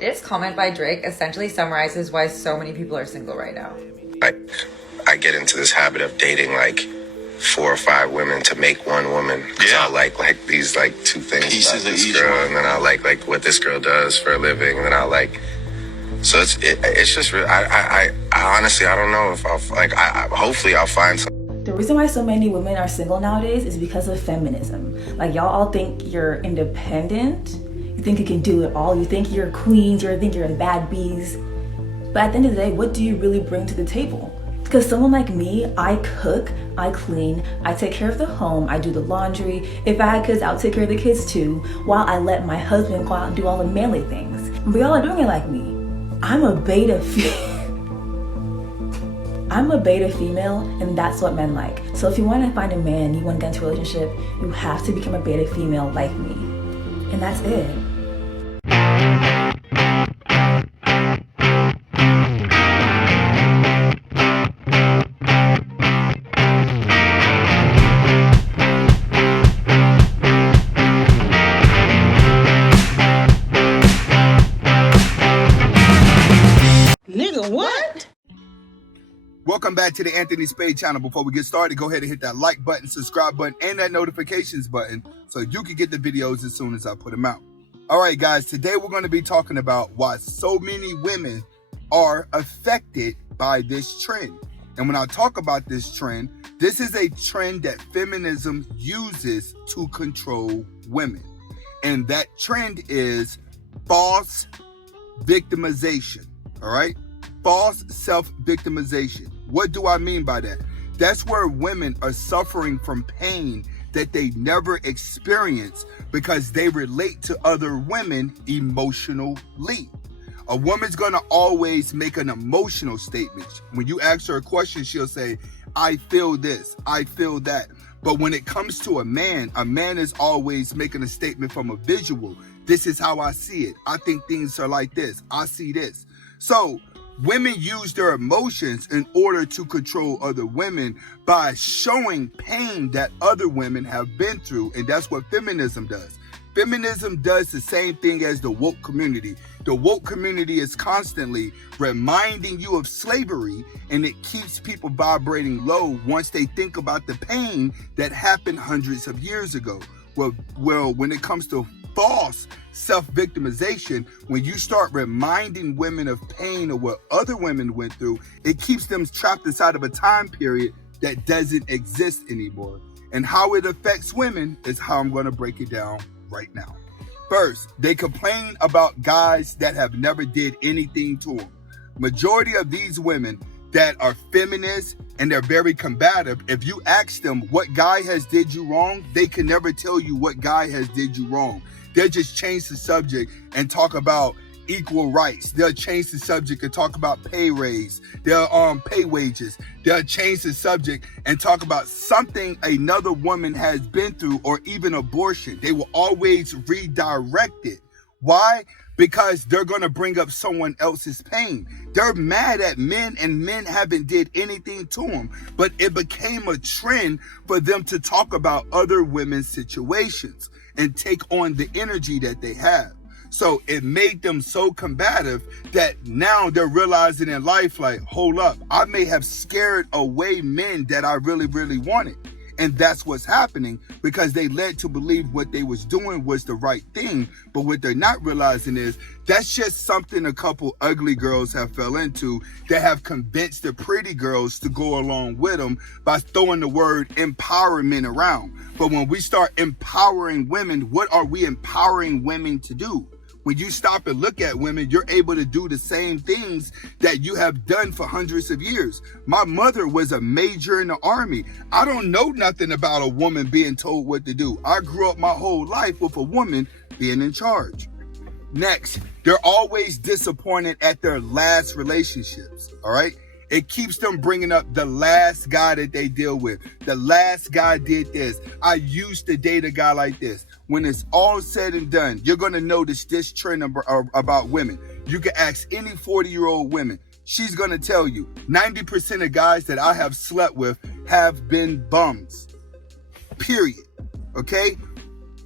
This comment by Drake essentially summarizes why so many people are single right now. I get into this habit of dating like 4 or 5 women to make one woman. Yeah. I like these like 2 things pieces about of this each girl, one. and then I like what this girl does for a living, and then I like. So it's just real. I honestly I don't know if hopefully I'll find some. The reason why so many women are single nowadays is because of feminism. Like, y'all all think you're independent. You think you can do it all. You think you're queens. You think you're bad bees. But at the end of the day, what do you really bring to the table? Because someone like me, I cook, I clean, I take care of the home, I do the laundry. If I had kids, I'll take care of the kids too, while I let my husband go out and do all the manly things. But y'all are doing it like me. I'm a beta female, and that's what men like. So if you want to find a man, you want to get into a relationship, you have to become a beta female like me. And that's it. Nigga, what? Welcome back to the Anthony Spade channel. Before we get started, go ahead and hit that like button, subscribe button, and that notifications button so you can get the videos as soon as I put them out. All right, guys, today we're going to be talking about why so many women are affected by this trend. And when I talk about this trend, this is a trend that feminism uses to control women. And that trend is false victimization. All right? False self-victimization. What do I mean by that? That's where women are suffering from pain that they never experience because they relate to other women emotionally. A woman's gonna always make an emotional statement. When you ask her a question, she'll say, I feel this, I feel that. But when it comes to a man is always making a statement from a visual. This is how I see it. I think things are like this. I see this. So women use their emotions in order to control other women by showing pain that other women have been through. And that's what feminism does. Feminism does the same thing as the woke community. The woke community is constantly reminding you of slavery, and it keeps people vibrating low once they think about the pain that happened hundreds of years ago. Well, when it comes to false self-victimization, when you start reminding women of pain or what other women went through, it keeps them trapped inside of a time period that doesn't exist anymore. And how it affects women is how I'm going to break it down right now. First, they complain about guys that have never did anything to them. Majority of these women that are feminists and they're very combative, if you ask them what guy has did you wrong, they can never tell you what guy has did you wrong. They'll just change the subject and talk about equal rights. They'll change the subject and talk about pay raise. They'll pay wages. They'll change the subject and talk about something another woman has been through, or even abortion. They will always redirect it. Why? Because they're going to bring up someone else's pain. They're mad at men, and men haven't did anything to them. But it became a trend for them to talk about other women's situations and take on the energy that they have. So it made them so combative that now they're realizing in life, like, hold up, I may have scared away men that I really, really wanted. And that's what's happening, because they led to believe what they was doing was the right thing. But what they're not realizing is that's just something a couple ugly girls have fell into that have convinced the pretty girls to go along with them by throwing the word empowerment around. But when we start empowering women, what are we empowering women to do? When you stop and look at women, you're able to do the same things that you have done for hundreds of years. My mother was a major in the Army. I don't know nothing about a woman being told what to do. I grew up my whole life with a woman being in charge. Next, they're always disappointed at their last relationships, all right? It keeps them bringing up the last guy that they deal with. The last guy did this. I used to date a guy like this. When it's all said and done, you're going to notice this trend about women. You can ask any 40-year-old woman. She's going to tell you 90% of guys that I have slept with have been bums. Period. Okay?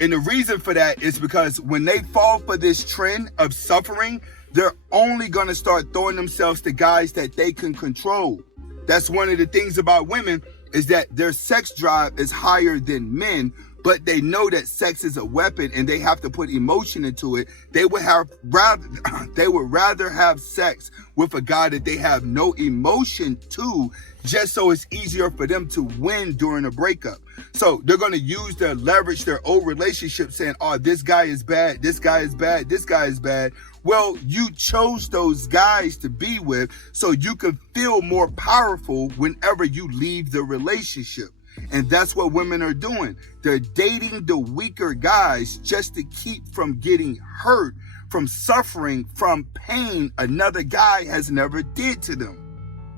And the reason for that is because when they fall for this trend of suffering, they're only going to start throwing themselves to guys that they can control. That's one of the things about women, is that their sex drive is higher than men, but they know that sex is a weapon and they have to put emotion into it. They would rather have sex with a guy that they have no emotion to, just so it's easier for them to win during a breakup. So they're going to use their leverage, their old relationship, saying, oh, this guy is bad, this guy is bad, this guy is bad. Well, you chose those guys to be with so you can feel more powerful whenever you leave the relationship. And that's what women are doing. They're dating the weaker guys just to keep from getting hurt, from suffering, from pain another guy has never did to them.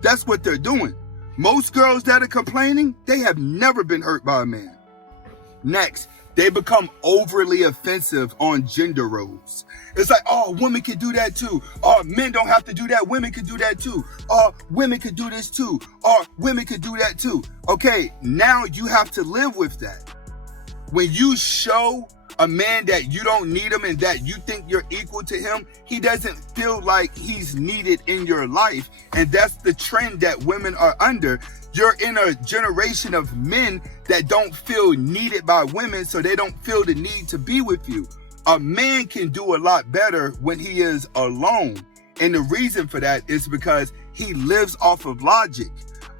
That's what they're doing. Most girls that are complaining, they have never been hurt by a man. Next, they become overly offensive on gender roles. It's like, oh, women can do that too. Oh, men don't have to do that. Women can do that too. Oh, women can do this too. Oh, women can do that too. Okay, now you have to live with that. When you show a man that you don't need him and that you think you're equal to him, he doesn't feel like he's needed in your life. And that's the trend that women are under. You're in a generation of men that don't feel needed by women, so they don't feel the need to be with you. A man can do a lot better when he is alone. And the reason for that is because he lives off of logic.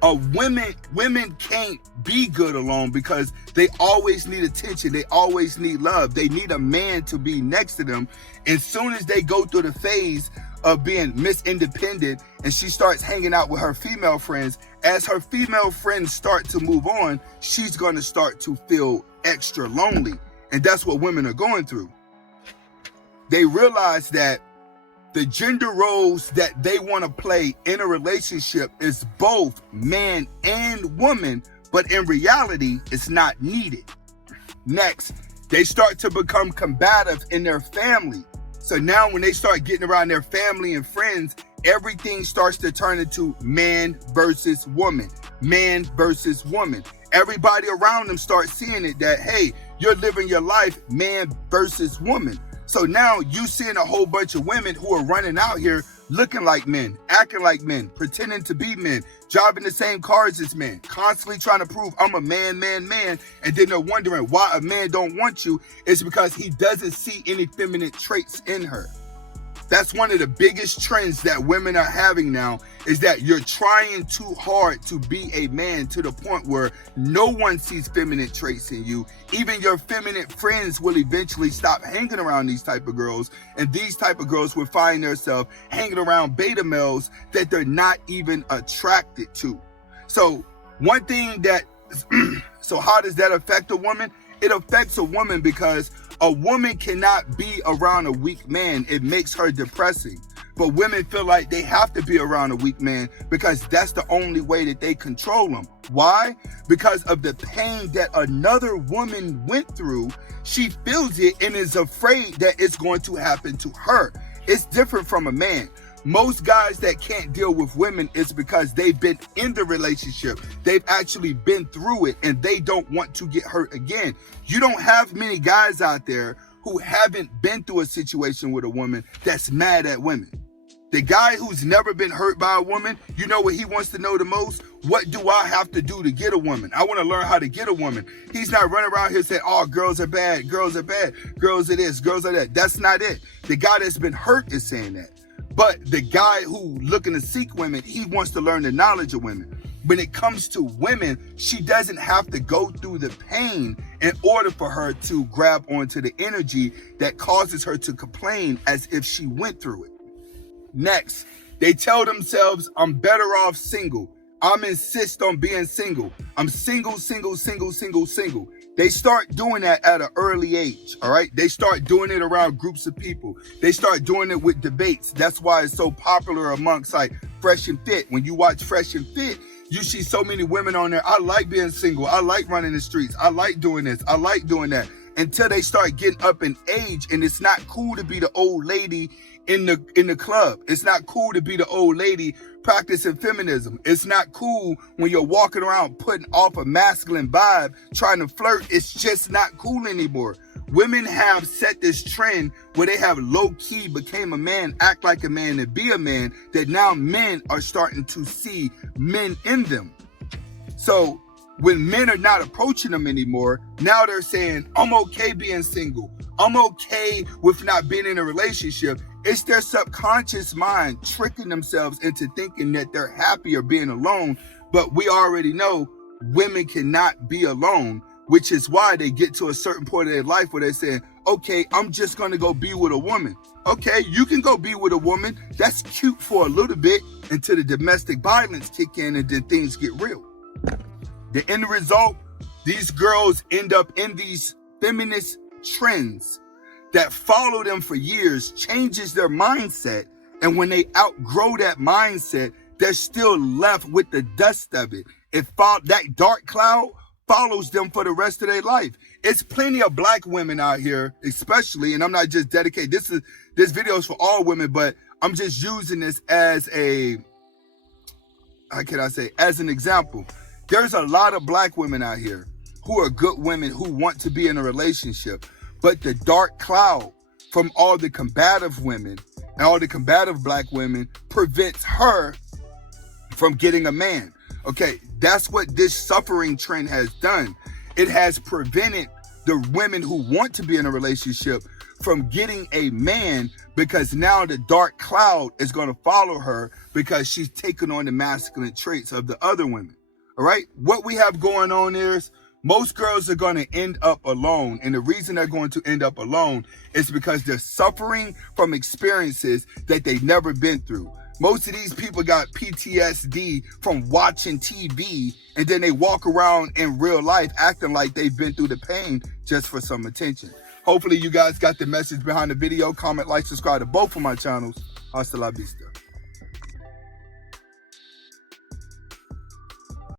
Women can't be good alone because they always need attention. They always need love. They need a man to be next to them. As soon as they go through the phase of being Miss Independent and she starts hanging out with her female friends, as her female friends start to move on, she's going to start to feel extra lonely. And that's what women are going through. They realize that the gender roles that they want to play in a relationship is both man and woman, but in reality, it's not needed. Next, they start to become combative in their family. So now when they start getting around their family and friends, everything starts to turn into man versus woman, man versus woman. Everybody around them starts seeing it that, hey, you're living your life man versus woman. So now you seeing a whole bunch of women who are running out here looking like men, acting like men, pretending to be men, driving the same cars as men, constantly trying to prove I'm a man. And then they're wondering why a man don't want you. It's because he doesn't see any feminine traits in her. That's one of the biggest trends that women are having now, is that you're trying too hard to be a man to the point where no one sees feminine traits in you. Even your feminine friends will eventually stop hanging around these type of girls, and these type of girls will find themselves hanging around beta males that they're not even attracted to. So one thing that, so how does that affect a woman? It affects a woman because a woman cannot be around a weak man. It makes her depressing. But women feel like they have to be around a weak man because that's the only way that they control them. Why? Because of the pain that another woman went through. She feels it and is afraid that it's going to happen to her. It's different from a man. Most guys that can't deal with women is because they've been in the relationship. They've actually been through it and they don't want to get hurt again. You don't have many guys out there who haven't been through a situation with a woman that's mad at women. The guy who's never been hurt by a woman, you know what he wants to know the most? What do I have to do to get a woman? I want to learn how to get a woman. He's not running around here saying, oh, girls are bad, girls are bad, girls are this, girls are that. That's not it. The guy that's been hurt is saying that. But the guy who looking to seek women, he wants to learn the knowledge of women. When it comes to women, she doesn't have to go through the pain in order for her to grab onto the energy that causes her to complain as if she went through it. Next, they tell themselves, I'm better off single. I'm insist on being single. I'm single. They start doing that at an early age, all right? They start doing it around groups of people. They start doing it with debates. That's why it's so popular amongst like Fresh and Fit. When you watch Fresh and Fit, you see so many women on there. I like being single. I like running the streets. I like doing this. I like doing that. Until they start getting up in age, and it's not cool to be the old lady in the club. It's not cool to be the old lady practicing feminism. It's not cool when you're walking around putting off a masculine vibe, trying to flirt. It's just not cool anymore. women have set this trend where they have low-key became a man, act like a man, and be a man, that now men are starting to see men in them. So when men are not approaching them anymore, now they're saying, I'm okay being single. I'm okay with not being in a relationship. It's their subconscious mind tricking themselves into thinking that they're happier being alone. But we already know women cannot be alone, which is why they get to a certain point of their life where they're saying, okay, I'm just going to go be with a woman. Okay, you can go be with a woman. That's cute for a little bit until the domestic violence kick in and then things get real. The end result, these girls end up in these feminist trends that follow them for years, changes their mindset. And when they outgrow that mindset, they're still left with the dust of it. That dark cloud follows them for the rest of their life. It's plenty of black women out here, especially, and I'm not just dedicated, this video is for all women, but I'm just using this as as an example. There's a lot of black women out here who are good women who want to be in a relationship, but the dark cloud from all the combative women and all the combative black women prevents her from getting a man. Okay, that's what this suffering trend has done. It has prevented the women who want to be in a relationship from getting a man, because now the dark cloud is going to follow her because she's taken on the masculine traits of the other women. All right, what we have going on is most girls are going to end up alone. And the reason they're going to end up alone is because they're suffering from experiences that they've never been through. Most of these people got PTSD from watching TV, and then they walk around in real life acting like they've been through the pain just for some attention. Hopefully you guys got the message behind the video. Comment, like, subscribe to both of my channels. Hasta la vista.